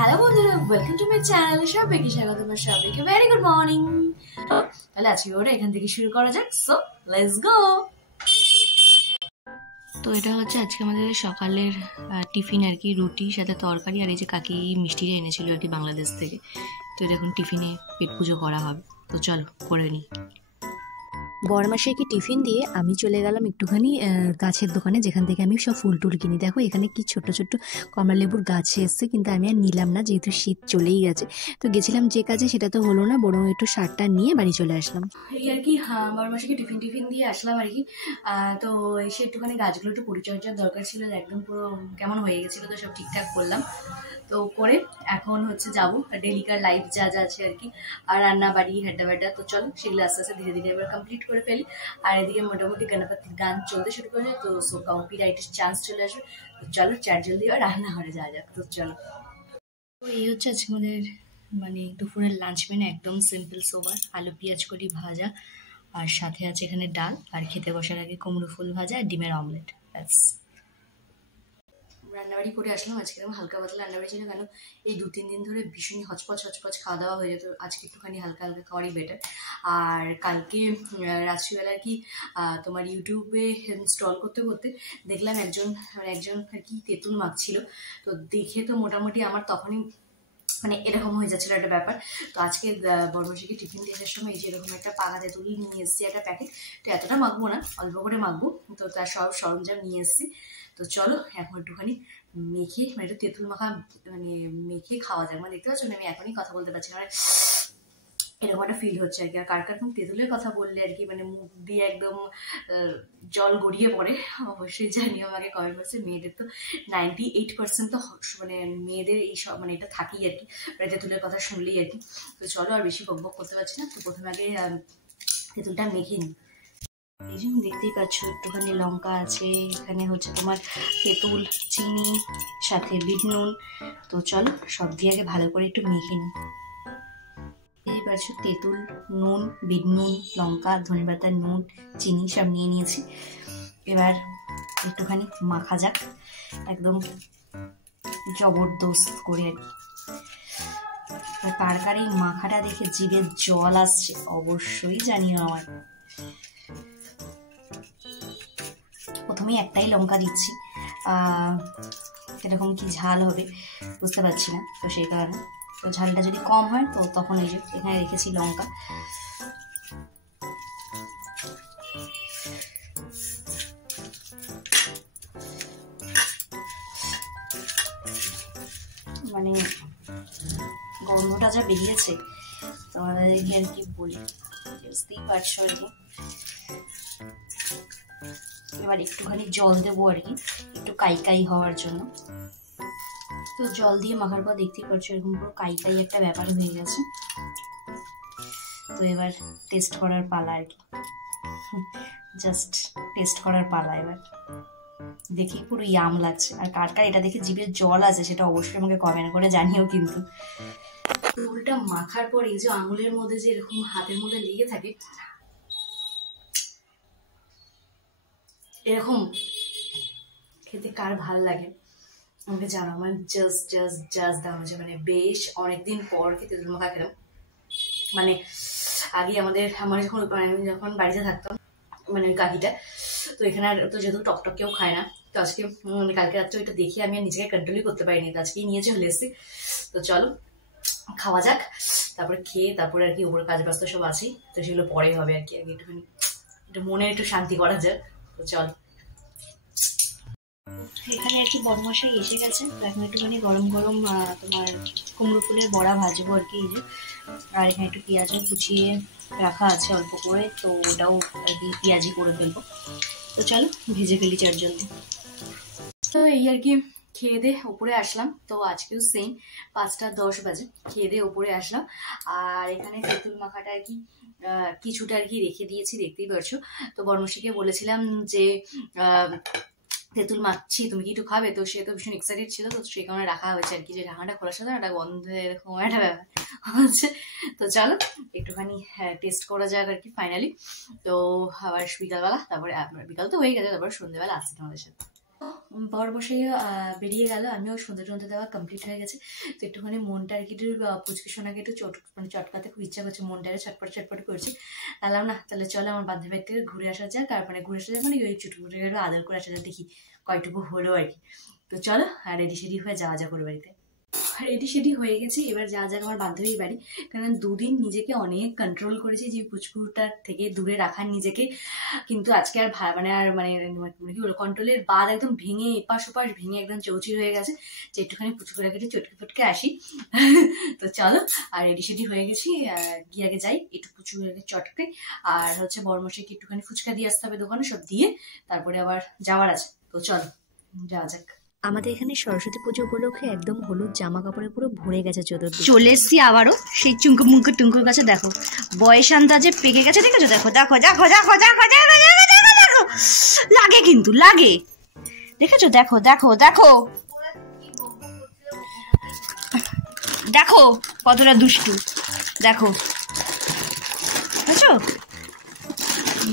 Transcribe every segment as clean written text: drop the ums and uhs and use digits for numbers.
Hello বন্ধুরা, welcome to my channel. সবাইকে স্বাগত। সবাইকে ভেরি গুড মর্নিং। তাহলে আজকে ওরা এখান থেকে শুরু করা যাক। So let's go. তো এটা হচ্ছে আজকে আমাদের সকালের টিফিন আর কি, রুটি সাথে তরকারি। আর এই যে কাকি মিষ্টিটা এনেছিল আর কি বাংলাদেশ থেকে। তো এটা এখন টিফিনে পেট পুজো করা হবে। তো চলো করে নিই। বড়মাসেকে টিফিন দিয়ে আমি চলে গেলাম একটুখানি গাছের দোকানে, যেখান থেকে আমি সব ফুল টুল কিনি। দেখো এখানে কি ছোট ছোট কমলা লেবুর গাছ এসছে, কিন্তু আমি আর নিলাম না যেহেতু শীত চলেই গেছে। তো গেছিলাম যে কাজে, সেটা তো হলো না, বরং একটু সারটা নিয়ে বাড়ি চলে আসলাম। এই আর কি বড়মাসেকে টিফিন দিয়ে আসলাম আর কি। তো এসে একটুখানি গাছগুলো একটু পরিচর্যার দরকার ছিল, একদম পুরো কেমন হয়ে গেছিলো। তো সব ঠিকঠাক করলাম। তো করে এখন হচ্ছে যাবো ডেলিকার লাইফ যা যা আছে আর কি, আর রান্না বাড়ি হেড্ডা বেড্ডা। তো চলো সেগুলো আস্তে আস্তে ধীরে ধীরে এবার কমপ্লিট করে ফেলি। আর এদিকে মোটামুটি গণপতির গান চলতে শুরু করে, তো সো কপিরাইটের চান্স চলে আসবে। তো চলো চার জলদি আর রান্নাঘরে যাওয়া যাক। তো চলো। তো এই হচ্ছে আজকে আমাদের মানে দুপুরের লাঞ্চ মেনু, একদম সিম্পল সোবার। আলু পেঁয়াজ করি ভাজা, আর সাথে আছে এখানে ডাল, আর খেতে বসার আগে কুমড়ো ফুল ভাজা আর ডিমের অমলেট। ব্যাস। রান্নাবাড়ি করে আসলাম। আজকে এরকম হালকা পাতলা রান্নাবাড়ি ছিল, কেন এই 2-3 দিন ধরে ভীষণই হচপচ খাওয়া দাওয়া হয়ে যেত। আজকে একটুখানি হালকা হালকা খাওয়ারই বেটার। আর কালকে রাত্রিবেলা কি তোমার ইউটিউবে স্টল করতে করতে দেখলাম একজন আর কি তেঁতুল মাখছিল। তো দেখে তো মোটামুটি আমার তখনই মানে এরকম হয়ে যাচ্ছিল একটা ব্যাপার। তো আজকে বড়মাসিকে টিফিন দিয়ে আসার সময় এই যে এরকম একটা পাকা তেঁতুল নিয়ে এসেছি, একটা প্যাকেট। তো এতটা মাখবো না, অল্প করে মাখবো। তো তার সব সরঞ্জাম নিয়ে এসেছি। তো চলো এখন একটুখানি মেখে, মানে একটু তেঁতুল মাখা মানে মেখে খাওয়া যাক। মানে দেখতে পাচ্ছ না আমি এখনই কথা বলতে পারছি না, মানে এরকম একটা ফিল হচ্ছে আর কি। আর কার কার তেঁতুলের কথা বললে আর কি মানে মুখ দিয়ে একদম জল গড়িয়ে পড়ে, অবশ্যই জানিও আমাকে কমেন্ট বক্সে। মেয়েদের তো 98% তো মানে মেয়েদের এই সব মানে এটা থাকেই আর কি, মানে তেঁতুলের কথা শুনলেই আর কি। তো চলো আর বেশি বকবক করতে পারছি না। তো প্রথমে আগে তেঁতুলটা মেখে নিই। এই জন্য দেখতেই পাচ্ছ একটুখানি লঙ্কা আছে, এখানে হচ্ছে তোমার তেঁতুল, চিনি, সাথে বিট নুন। তো চলো সব দিয়ে আগে ভালো করে একটু মেখে নিই। এই পাচ্ছ তেঁতুল, নুন, বিট নুন, লঙ্কা, ধনেপাতা, নুন, চিনি সব নিয়ে নিয়েছি। এবার একটুখানি মাখা যাক একদম জবরদস্ত করে আর কি। কার কার এই মাখাটা দেখে জিভে জল আসছে অবশ্যই জানিও আমার। প্রথমে একটাই লঙ্কা দিচ্ছি, এরকম কি ঝাল হবে বুঝতে পারছি না, তো সেই কারণে। তো ঝালটা যদি কম হয় তো তখন এই যে এখানে রেখেছি লঙ্কা। মানে গন্ধটা যা বেরিয়েছে তোমাদেরকে আর কি বলি, বুঝতেই পারছো আর কি। এবার একটুখানি জল দেবো আর কি, একটু কাই হওয়ার জন্য। তো জল দিয়ে মাখার পর দেখতেই পাচ্ছ এরকম পুরো কাই একটা ব্যাপার হয়ে গেছে। তো এবার টেস্ট করার পালা আর কি, জাস্ট টেস্ট করার পালা। এবার দেখি পুরো ইয়াম লাগছে। আর কার কার এটা দেখে জিভে জল আছে সেটা অবশ্যই আমাকে কমেন্ট করে জানিও কিন্তু। তেঁতুলটা মাখার পর এই যে আঙুলের মধ্যে যে এরকম হাতের মধ্যে লেগে থাকে, এরকম খেতে কার ভাল লাগে আমাকে জানো। আমার জাস্ট দাম হচ্ছে মানে বেশ অনেকদিন পর খেতে তেঁতুল মাখা খেলাম। মানে আগে আমার যখন বাড়িতে থাকতাম মানে ওই কাকিটা, তো এখানে আর তো যেহেতু টকটক কেউ খায় না। তো আজকে কালকে রাত্রে ওইটা দেখে আমি আর নিজেকে কন্ট্রোলই করতে পারিনি, তো আজকেই নিয়ে চলে এসেছি। তো চলো খাওয়া যাক, তারপরে খেয়ে তারপরে আর কি উপর কাজ ব্যস্ত সব আছি, তো সেগুলো পরে হবে আর কি। আগে একটুখানি একটু মনে একটু শান্তি করা যাক। তো চল, এখানে আর কি বড়মশাই এসে গেছে। তো এখন একটুখানি গরম গরম তোমার কুমড়ো ফুলের বড়া ভাজবো আর কি, এই যে। আর এখানে একটু পেঁয়াজও কুচিয়ে রাখা আছে অল্প করে, তো ওটাও আর কি পেঁয়াজি করে ফেলবো। তো চলো ভেজে ফেলি চারজন। তো এই আর কি খেয়ে দিয়ে ওপরে আসলাম। তো আজকেও সেম 5:10 বাজে খেয়ে দিয়ে ওপরে আসলাম। আর এখানে তেঁতুল মাখাটা আর কি কিছুটা আর কি রেখে দিয়েছি, দেখতেই পারছো। তো বর্মশীকে বলেছিলাম যে তেঁতুল মাখছি, তুমি কি একটু খাবে? তো সে তো ভীষণ এক্সাইটেড ছিল, তো সেই কারণে রাখা হয়েছে আর কি, যে ঢাকাটা খোলার সাথে একটা গন্ধ এরকম একটা ব্যাপার হচ্ছে। তো চলো একটুখানি টেস্ট করা যাক আর কি ফাইনালি। তো আবার বিকালবেলা, তারপরে বিকাল তো হয়ে গেছে, তারপর সন্ধ্যেবেলা আসছি তোমাদের সাথে। বর বসে বেরিয়ে গেল, আমিও সন্ধ্যে টন্ধে দেওয়া কমপ্লিট হয়ে গেছে। তো একটুখানি মনটা আর কি একটু পুচকি সোনাকে একটু মানে চটকাতে খুব ইচ্ছা করছে, মনটারে ছটপট ছটপট করছে। তাহলে না, তাহলে চলো আমার বান্ধবী বাড়ি থেকে ঘুরে আসা যাক। আর মানে ঘুরে আসা যাক মানে ওই চুটপুটে আদর করে আসা যাক, দেখি কয়টুকু হলো আর কি। তো চলো আর রেডি সেডি হয়ে যাওয়া যাক ওর বাড়িতে। রেডি সেডি হয়ে গেছে, এবার যা যাক আমার বান্ধবীর বাড়ি। কারণ দুদিন নিজেকে অনেক কন্ট্রোল করেছি যে পুচকুটার থেকে দূরে রাখার নিজেকে, কিন্তু আজকে আর মানে কি বলবো, কন্ট্রোলের বাদ একদম ভেঙে এপাশ ওপাশ ভেঙে একদম চৌচির হয়ে গেছে যে একটুখানি পুচকুটাকে একটু চটকে ফটকে আসি। তো চলো আর রেডি সেডি হয়ে গেছি, গিয়ে আগে যাই একটু পুচকুটাকে চটকে, আর হচ্ছে বড়মশাইকে একটুখানি ফুচকা দিয়ে আসতে হবে দোকানে, সব দিয়ে তারপরে আবার যাওয়ার আছে। তো চলো যাওয়া যাক। আমাদের এখানে সরস্বতী পুজো উপলক্ষে একদম হলুদ জামা কাপড়ে পুরো ভরে গেছে চতুর্দিকে। চলে এসছি আবারও সেই চুমকু মুঙ্কু টুঙ্কুর কাছে। দেখো বয়স আন্দাজে পেকে গেছে, দেখেছো? দেখো দেখো দেখো দেখো দেখো দেখো দেখো দেখো, লাগে কিন্তু লাগে, দেখেছো? দেখো দেখো দেখো দেখো কতটা দুষ্টু, দেখো বুঝছো?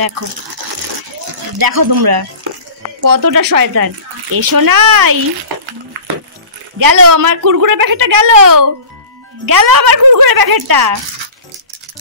দেখো দেখো তোমরা কতটা শয়তান। এসো নাই, গেল আমার কুরকুরে প্যাকেটটা, গেল গেল আমার কুরকুরে প্যাকেটটা,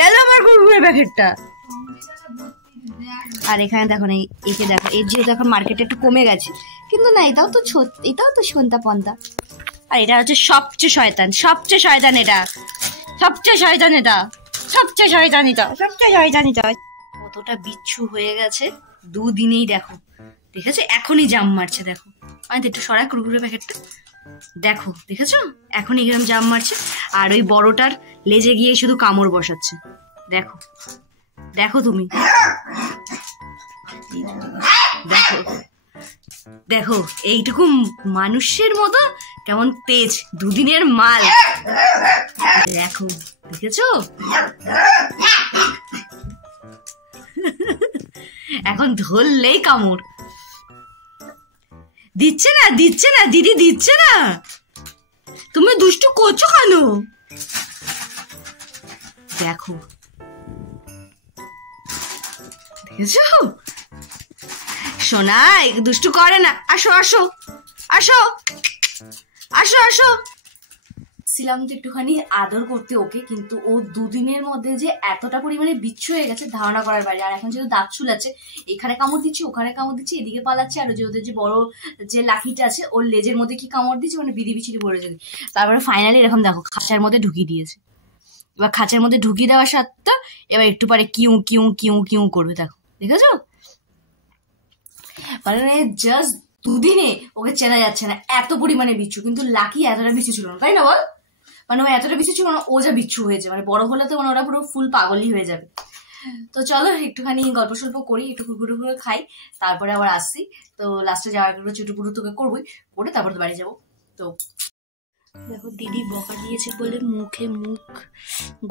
গেল আমার কুরকুরে প্যাকেটটা। আর এখানে দেখো না, একে দেখো, এর যেহেতু এখন মার্কেটে একটু কমে গেছে, কিন্তু না এটাও তো সন্তা পন্তা। আর এটা হচ্ছে সবচেয়ে শয়তান, সবচেয়ে শয়তান এটা, সবচেয়ে শয়তান এটা, সবচেয়ে শয়তান এটা, সবচেয়ে শয়তান এটা। কতটা বিচ্ছু হয়ে গেছে দুদিনেই, দেখো দেখেছো? এখনই জাম মারছে, দেখো আমি একটু সরাই কুরকুরে প্যাকেটটা, দেখো দেখেছো? এখনই এরকম জাম মারছে। আর ওই বড়টার লেজে গিয়ে শুধু কামড় বসাচ্ছে, দেখো দেখো তুমি, দেখো দেখো এইটুকু মানুষের মতো কেমন তেজ, দুদিনের মাল, দেখো দেখেছো? এখন ধরলেই কামড় দিচ্ছে না, দিচ্ছে না দিদি, দিচ্ছে না। তুমি দুষ্টু করছো কেন? দেখো দেখেছো? সোনাই দুষ্টু করে না, আসো আসো আসো আসো আসো। ছিলাম তো একটুখানি আদর করতে ওকে, কিন্তু ও দুদিনের মধ্যে যে এতটা পরিমাণে বিচ্ছু হয়ে গেছে ধারণা করার বাইরে। আর এখন যেহেতু দাঁত চুলাচ্ছে, এখানে কামড় দিচ্ছি, ওখানে কামড় দিচ্ছি, এদিকে পালাচ্ছে, আর যে ওদের যে বড় যে লাঠিটা আছে ওর লেজের মধ্যে কি কামড় দিচ্ছে, মানে বিধি বিচিরি পড়ে যাবে। তারপরে ফাইনালি এরকম দেখো খাঁচার মধ্যে ঢুকিয়ে দিয়েছে। এবার খাঁচার মধ্যে ঢুকিয়ে দেওয়ার সাথে এবার একটু পরে কিউ কিউ কিউ কিউ করবে, দেখো দেখেছো? মানে জাস্ট দুদিনে ওকে চেনা যাচ্ছে না, এত পরিমাণে বিচ্ছু। কিন্তু লাকি এতটা বিচ্ছু ছিল না, তাই না বল? মানে ও এতটা বিচ্ছু ছিল না, ও যা বিচ্ছু হয়েছে, মানে বড় হলে তো মানে ওরা পুরো ফুল পাগলই হয়ে যাবে। তো চলো একটুখানি গল্প সল্প করি, একটু কুকুর করে খাই, তারপরে আবার আসছি। তো লাস্টে যাওয়ার একটু চুটুপুটু তোকে করবোই, করে তারপর তো বাড়ি যাবো। তো দেখো দিদি বকা দিয়েছে বলে মুখে মুখ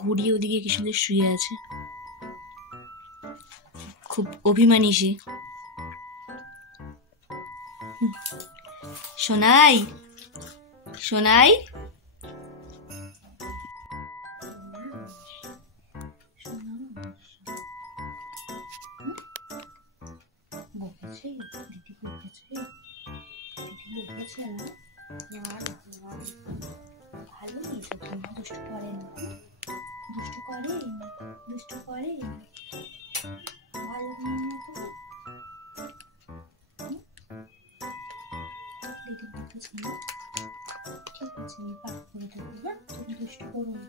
ঘুরিয়ে ওদিকে কি সুন্দর শুয়ে আছে, খুব অভিমানী সে। সোনাই সোনাই, বকেছে দিদি, বকেছে দিদি, বকেছে ভালো নিয়েছে, দুষ্টু করে না, দুষ্টু করে, দুষ্টু করে, ভালো নিয়ে না তো দিদি, বকেছে না, ঠিক আছে আমি পাক করে দেবো না, তুমি দুষ্টু করো না,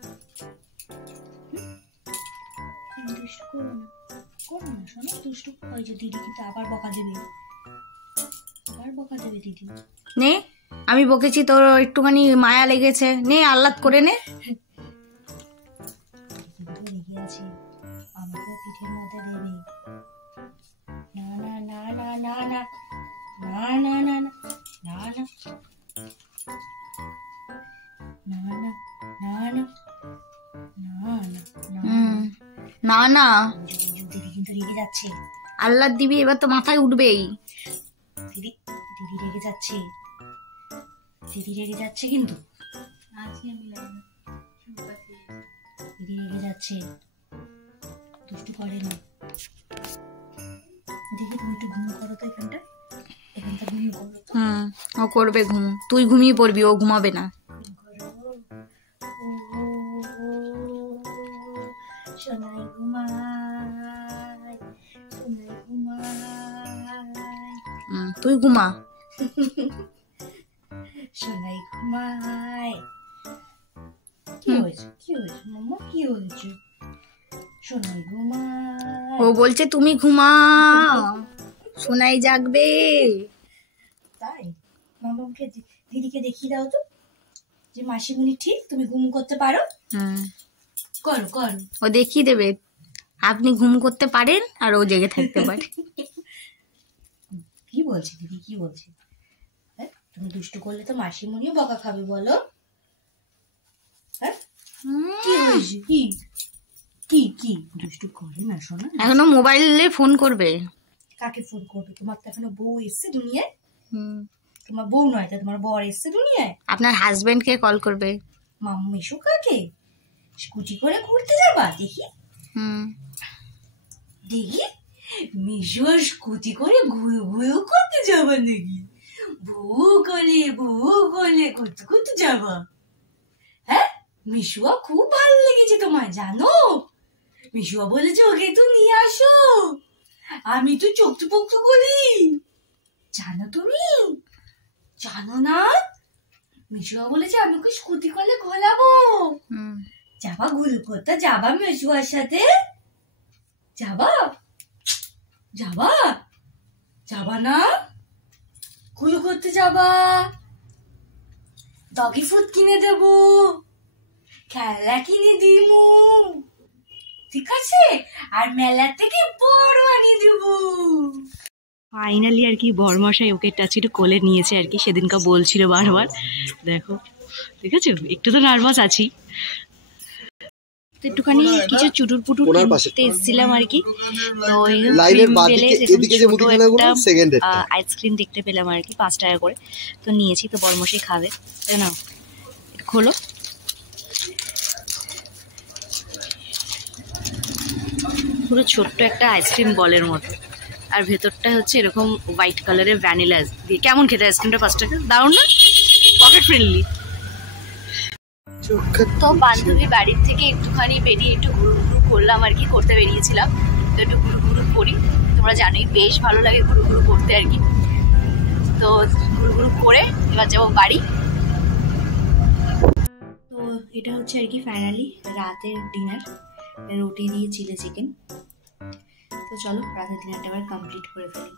তুমি দুষ্টু করো না, করো না শোনো দুষ্টু। ওই যে দিদি কিন্তু আবার বকা দেবে, আবার বকা দেবে দিদি। নে আমি বকেছি, তোর একটুখানি মায়া লেগেছে, নে আহ্লাদ করে নে। রেগে আছে, আমাকেও পিঠের মধ্যে দেবে। না না না না না না না না না না না না না না না না না না, দিদি কিন্তু রেগে যাচ্ছে, আহ্লাদ দিবি এবার তো মাথায় উঠবেই। দিদি দিদি রেগে যাচ্ছে, দিদি রেগে যাচ্ছে, কিন্তু দিদি রেগে যাচ্ছে, দুষ্টু করে না। দেখি তুমি একটু ঘুম করো তো, এখানটা ও করবে ঘুম, তুই ঘুমিয়ে পড়বি, ও ঘুমাবে না। সোনাই ঘুমাই, সোনাই ঘুমাই, তুই ঘুমা। সোনাই ঘুমাই। কি হয়েছে, কি হয়েছে মাম্মা, কি হয়েছে? সোনাই ঘুমাই। ও বলছে তুমি ঘুমা, সোনাই জাগবে। তাই মাম্মাকে দিদিকে দেখিয়ে দাও তো যে মাসিমণি ঠিক, তুমি ঘুম করতে পারো। করো করো। ও দেখিয়ে দেবে আপনি ঘুম করতে পারেন আর ও জেগে থাকতে পারে। কি বলছে দিদি, কি বলছে? হ্যাঁ, তুমি দুষ্টু করলে তো মাসিমণিও বকা খাবে, বলো। হ্যাঁ, কি হয়েছে? কি কি কি দুষ্টু করে না শোনা? এখনো মোবাইলে ফোন করবে। কাকে ফোন করবে? তোমার তো এখনো বউ এসছে দুনিয়ায়। তোমার বউ নয়, তা তোমার বর এসছে দুনিয়ায়। আপনার হাজবেন্ড কে কল করবে। মাম্মু এসো, কাকে স্কুটি করে ঘুরতে যাবা? দেখি দেখি মিশু স্কুটি করে ঘুরু করতে যাবা নাকি? বউ কোলে করতে করতে যাবা? হ্যাঁ, মিশুয়া খুব ভালো লেগেছে তোমায়, জানো? মিশুয়া বলেছে ওকে তো নিয়ে আসো, আমি তো চোখটু পোক্তু করি, জানো তুমি? জানো না? মিশুয়া বলেছে আমি ওকে স্কুটি করলে ঘোলাবো। যাবা ঘুরু করতে? যাবা মিশুয়ার সাথে? যাবা যাবা যাবা না? ঘুরু করতে যাবা? ডগি ফুড কিনে দেবো, খেলা কিনে দিমু, ঠিক আছে? আর মেলা থেকে বড় আনিয়ে দেবো। ফাইনালি আর কি বরমশাই ওকে টাচিটা কোলে নিয়েছে আর কি, সেদিনকা বলছিল বারবার। দেখো, ঠিক আছে, একটু তো নার্ভাস আছি। একটুখানি কিছু চুটুর পুটুর কিনতে এসেছিলাম আর কি। তো আইসক্রিম দেখতে পেলাম আর কি, 5 টাকা করে। তো নিয়েছি, তো বরমশাই খাবে, তাই না? খোলো। পুরো ছোট্ট একটা আইসক্রিম বলের মতো, আর ভেতরটা হচ্ছে এরকম হোয়াইট কালারের ভ্যানিলা দিয়ে। কেমন খেতে আইসক্রিমটা? 5 টাকা, দারুণ না? Pocket friendly. তো বান্ধবীর বাড়ির থেকে একটুখানি বেরিয়ে একটু ঘুরু ঘুরু করলাম আর কি, করতে বেরিয়েছিলাম। তো একটু ঘুরু ঘুরু করি, তোমরা জানোই বেশ ভালো লাগে ঘুরু ঘুরু করতে আর কি। তো ঘুরু ঘুরু করে এবার যাবো বাড়ি। তো এটা হচ্ছে আর কি ফাইনালি রাতের ডিনার, রুটি দিয়ে চিলি চিকেন। তো চলো রাতের ডিনারটা এবার কমপ্লিট করে ফেলি।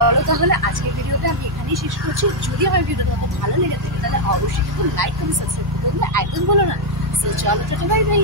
চলো তাহলে আজকের ভিডিওটা আমি এখানেই শেষ করছি। যদি আমার ভিডিওটা ভালো লেগে থাকে তাহলে অবশ্যই লাইক কমেন্ট সাবস্ক্রাইব করতে একদম বলো না। তো চলো, টাটা, বাই বাই।